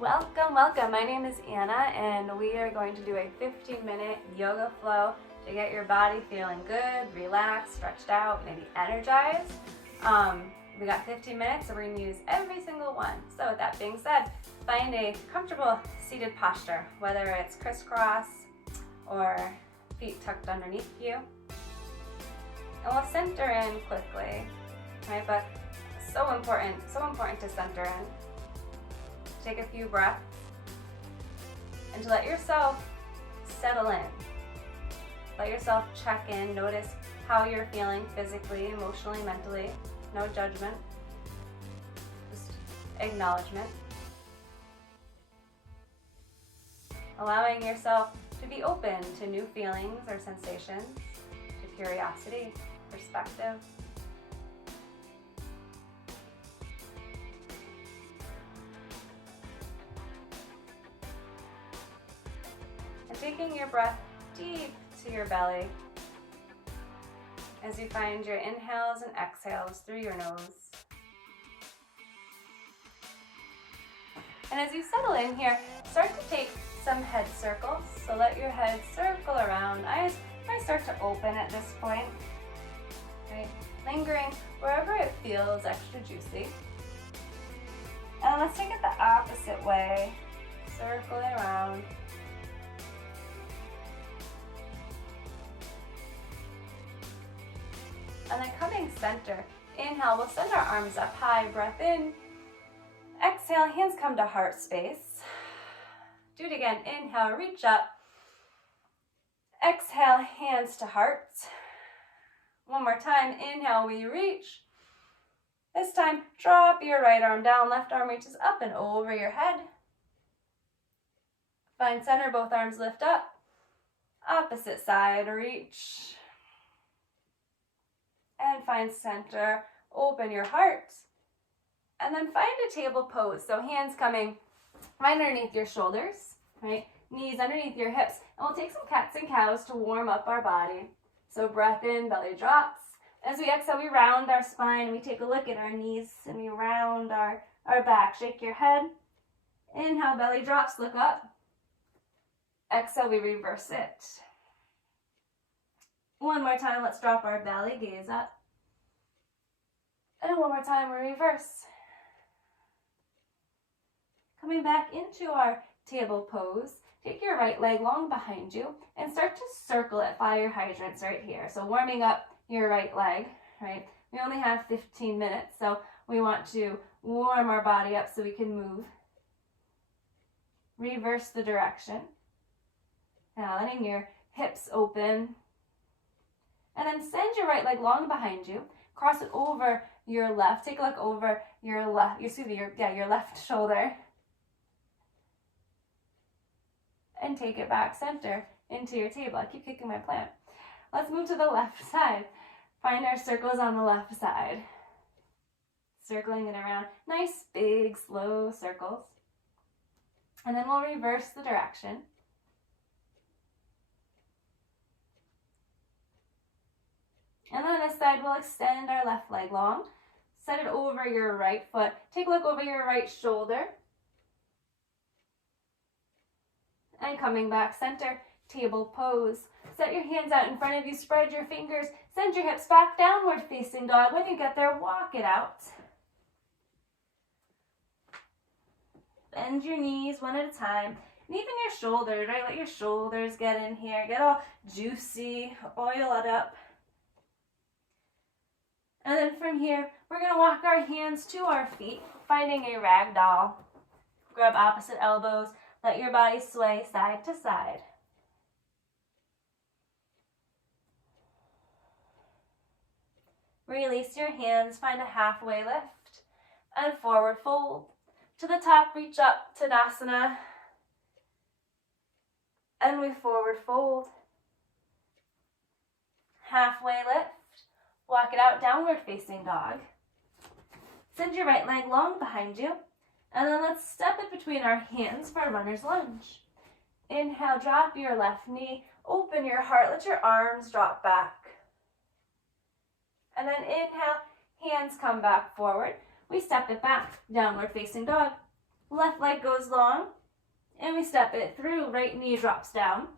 Welcome, welcome. My name is Anna and we are going to do a 15-minute yoga flow to get your body feeling good, relaxed, stretched out, maybe energized. We got 15 minutes, so we're going to use every single one. So with that being said, find a comfortable seated posture, whether it's crisscross or feet tucked underneath you. And we'll center in quickly, right? But so important to center in. Take a few breaths and to let yourself settle in. Let yourself check in, notice how you're feeling physically, emotionally, mentally. No judgment, just acknowledgement. Allowing yourself to be open to new feelings or sensations, to curiosity, perspective. And taking your breath deep to your belly as you find your inhales and exhales through your nose. And as you settle in here, start to take some head circles. So let your head circle around. Eyes might start to open at this point. Right? Lingering wherever it feels extra juicy. And let's take it the opposite way. Circling around. And then coming center. Inhale, we'll send our arms up high, breath in. Exhale, hands come to heart space. Do it again. Inhale, reach up. Exhale, hands to heart. One more time. Inhale, we reach. This time, drop your right arm down. Left arm reaches up and over your head. Find center, both arms lift up. Opposite side, reach. And find center, open your heart. And then find a table pose. So hands coming right underneath your shoulders, right? Knees underneath your hips. And we'll take some cats and cows to warm up our body. So breath in, belly drops. As we exhale, we round our spine. We take a look at our knees and we round our back. Shake your head. Inhale, belly drops, look up. Exhale, we reverse it. One more time, let's drop our belly, gaze up. And one more time, we reverse. Coming back into our table pose, take your right leg long behind you and start to circle it, fire hydrants right here. So warming up your right leg, right? We only have 15 minutes, so we want to warm our body up so we can move. Reverse the direction. Now letting your hips open. And then send your right leg long behind you. Cross it over your left. Take a look over your left, your left shoulder. And take it back center into your table. I keep kicking my plant. Let's move to the left side. Find our circles on the left side. Circling it around. Nice, big, slow circles. And then we'll reverse the direction. And then on this side, we'll extend our left leg long. Set it over your right foot. Take a look over your right shoulder. And coming back center, table pose. Set your hands out in front of you. Spread your fingers. Send your hips back, downward facing dog. When you get there, walk it out. Bend your knees one at a time. And even your shoulders, right? Let your shoulders get in here. Get all juicy. Oil it up. And then from here, we're going to walk our hands to our feet, finding a rag doll. Grab opposite elbows. Let your body sway side to side. Release your hands. Find a halfway lift and forward fold. To the top, reach up, Tadasana. And we forward fold. Halfway lift. Walk it out, downward facing dog. Send your right leg long behind you. And then let's step it between our hands for a runner's lunge. Inhale, drop your left knee. Open your heart. Let your arms drop back. And then inhale, hands come back forward. We step it back, downward facing dog. Left leg goes long, and we step it through. Right knee drops down.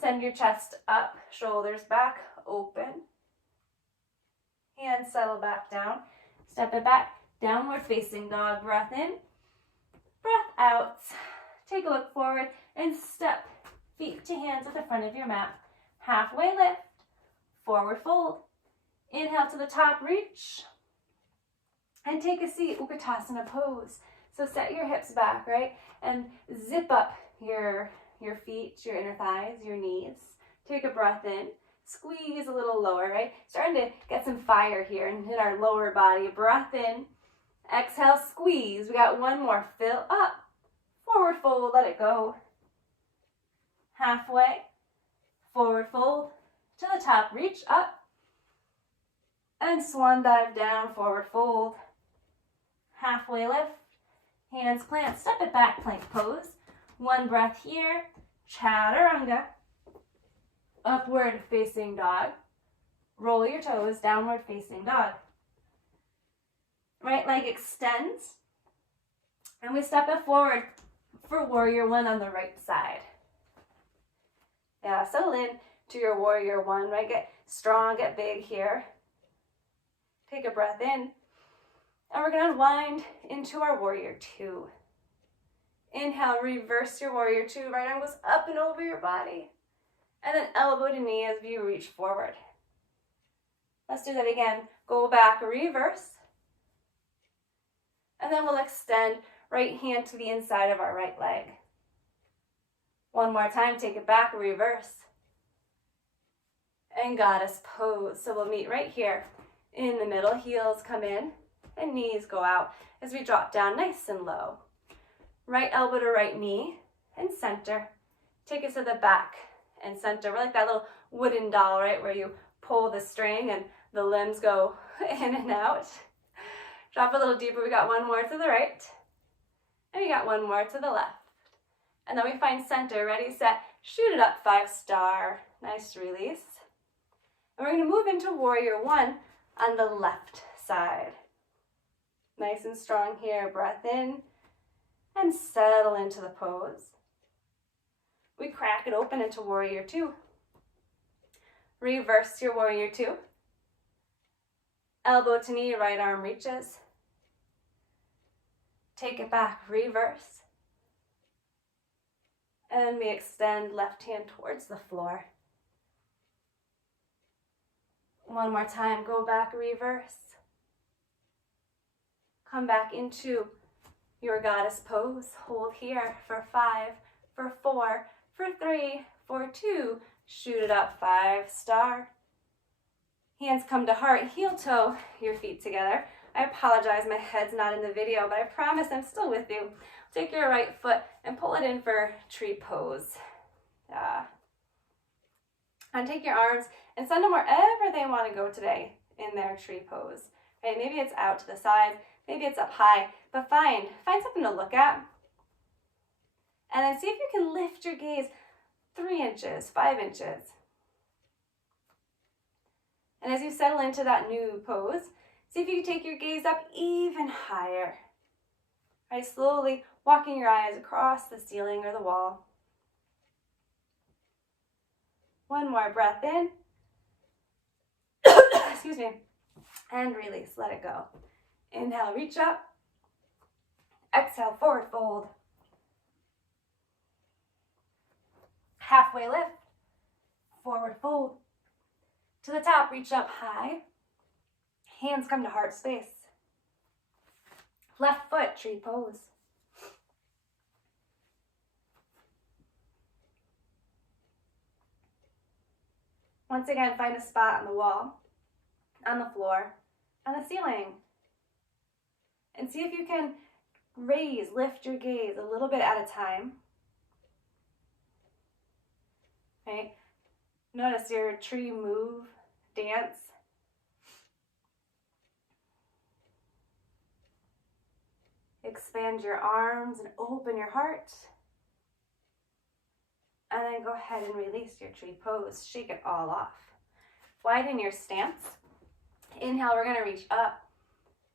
Send your chest up, shoulders back, open. Hands settle back down. Step it back, downward facing dog. Breath in, breath out. Take a look forward and step feet to hands at the front of your mat. Halfway lift, forward fold. Inhale to the top, reach. And take a seat, Ukatasana Pose. So set your hips back, right? And zip up your feet, your inner thighs, your knees. Take a breath in. Squeeze a little lower, right? Starting to get some fire here and hit our lower body. Breath in. Exhale, squeeze. We got one more. Fill up. Forward fold, let it go. Halfway. Forward fold. To the top, reach up. And swan dive down, forward fold. Halfway lift. Hands plant, step it back, plank pose. One breath here. Chaturanga. Upward facing dog. Roll your toes, downward facing dog. Right leg extends. And we step it forward for warrior one on the right side. Yeah, settle in to your warrior one, right? Get strong, get big here. Take a breath in. And we're going to wind into our warrior two. Inhale, reverse your warrior two. Right arm goes up and over your body. And then elbow to knee as you reach forward. Let's do that again. Go back, reverse. And then we'll extend right hand to the inside of our right leg. One more time, take it back, reverse. And goddess pose. So we'll meet right here in the middle. Heels come in and knees go out as we drop down nice and low. Right elbow to right knee and center. Take it to the back and center. We're like that little wooden doll, right, where you pull the string and the limbs go in and out. Drop a little deeper. We got one more to the right. And we got one more to the left. And then we find center. Ready, set, shoot it up, 5-star. Nice release. And we're going to move into warrior one on the left side. Nice and strong here. Breath in and settle into the pose. We crack it open into warrior two. Reverse your warrior two. Elbow to knee, right arm reaches. Take it back, reverse. And we extend left hand towards the floor. One more time, go back, reverse. Come back into your goddess pose. Hold here for 5, for 4, for 3, for 2. Shoot it up, 5-star. Hands come to heart, heel toe your feet together. I apologize, my head's not in the video, but I promise I'm still with you. Take your right foot and pull it in for tree pose. And take your arms and send them wherever they want to go today in their tree pose. Okay, maybe it's out to the sides, maybe it's up high, but find something to look at. And then see if you can lift your gaze 3 inches, 5 inches. And as you settle into that new pose, see if you can take your gaze up even higher. Right, slowly walking your eyes across the ceiling or the wall. One more breath in. Excuse me. And release, let it go. Inhale, reach up. Exhale, forward fold. Halfway lift. Forward fold. To the top, reach up high. Hands come to heart space. Left foot, tree pose. Once again, find a spot on the wall, on the floor, on the ceiling. And see if you can lift your gaze a little bit at a time. Okay? Notice your tree move, dance. Expand your arms and open your heart. And then go ahead and release your tree pose. Shake it all off. Widen your stance. Inhale, we're going to reach up.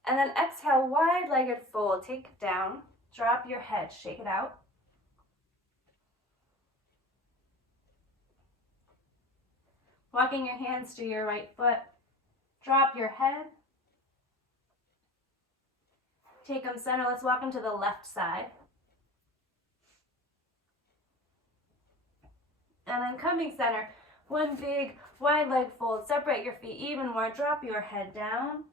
And then exhale, wide-legged fold. Take it down. Drop your head, shake it out. Walking your hands to your right foot, drop your head. Take them center, let's walk them to the left side. And then coming center, one big wide leg fold, separate your feet even more, drop your head down.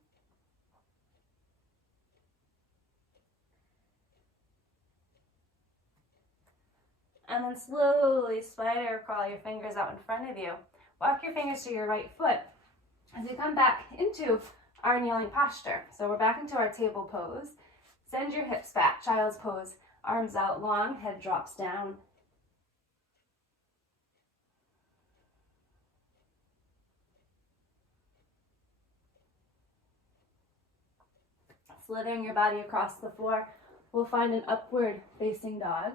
And then slowly spider crawl your fingers out in front of you. Walk your fingers to your right foot as we come back into our kneeling posture. So we're back into our table pose. Send your hips back, child's pose. Arms out long, head drops down. Slithering your body across the floor, we'll find an upward facing dog.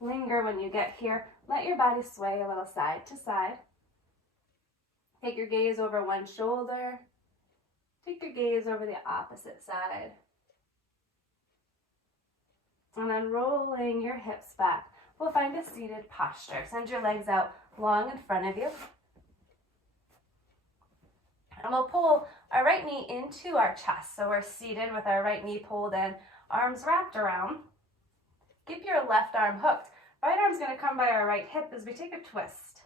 Linger when you get here. Let your body sway a little side to side. Take your gaze over one shoulder. Take your gaze over the opposite side. And then rolling your hips back, we'll find a seated posture. Send your legs out long in front of you. And we'll pull our right knee into our chest. So we're seated with our right knee pulled in, arms wrapped around. Keep your left arm hooked. Right arm's going to come by our right hip as we take a twist.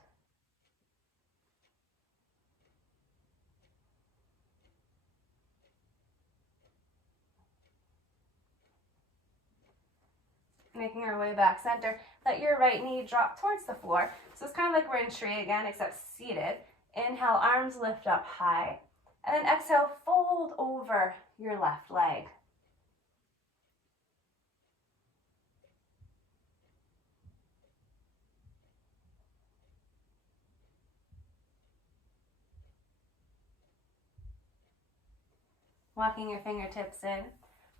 Making our way back center. Let your right knee drop towards the floor. So it's kind of like we're in tree again, except seated. Inhale, arms lift up high. And then exhale, fold over your left leg. Walking your fingertips in.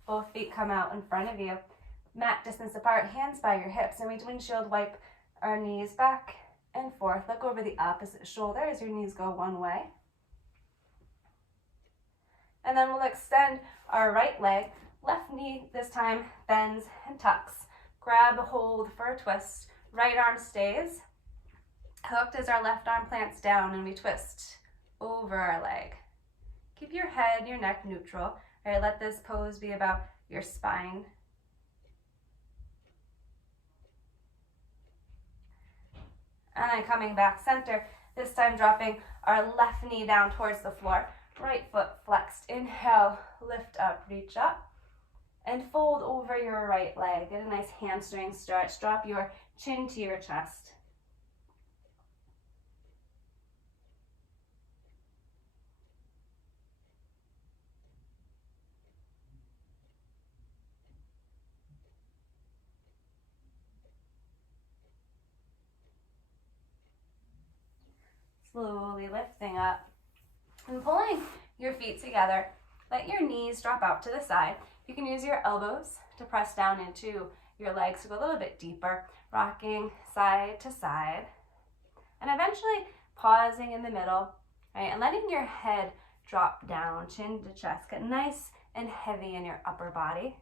Both feet come out in front of you. Mat distance apart, hands by your hips, and we windshield wipe our knees back and forth. Look over the opposite shoulder as your knees go one way. And then we'll extend our right leg. Left knee this time bends and tucks. Grab a hold for a twist. Right arm stays hooked as our left arm plants down and we twist over our leg. Keep your head, your neck neutral. All right, let this pose be about your spine. And then coming back center, this time dropping our left knee down towards the floor. Right foot flexed. Inhale, lift up, reach up. And fold over your right leg. Get a nice hamstring stretch. Drop your chin to your chest. Slowly lifting up and pulling your feet together. Let your knees drop out to the side. You can use your elbows to press down into your legs to go a little bit deeper, rocking side to side. And eventually pausing in the middle, right? And letting your head drop down, chin to chest. Get nice and heavy in your upper body.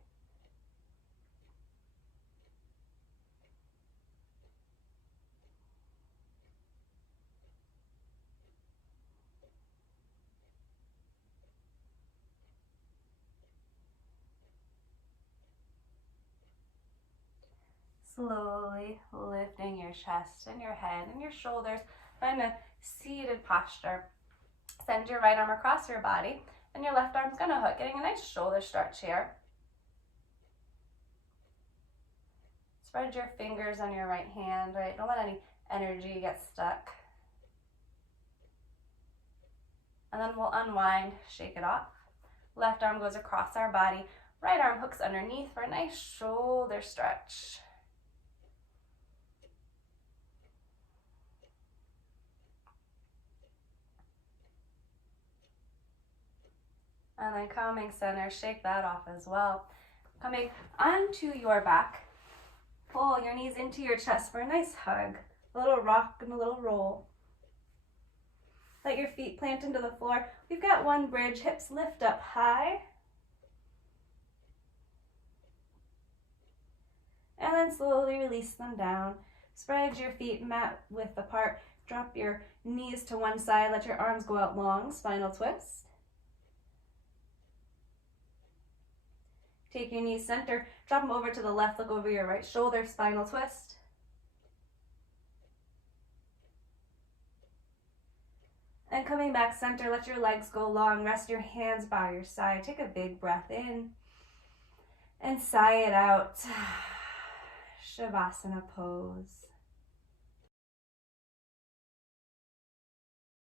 Slowly lifting your chest and your head and your shoulders. Find a seated posture. Send your right arm across your body and your left arm's gonna hook, getting a nice shoulder stretch here. Spread your fingers on your right hand, right? Don't let any energy get stuck. And then we'll unwind, shake it off. Left arm goes across our body. Right arm hooks underneath for a nice shoulder stretch. And then coming center, shake that off as well. Coming onto your back, pull your knees into your chest for a nice hug. A little rock and a little roll. Let your feet plant into the floor. We've got one bridge, hips lift up high. And then slowly release them down. Spread your feet mat width apart. Drop your knees to one side. Let your arms go out long. Spinal twist. Take your knees center. Drop them over to the left. Look over your right shoulder. Spinal twist. And coming back center, let your legs go long. Rest your hands by your side. Take a big breath in. And sigh it out. Savasana Pose.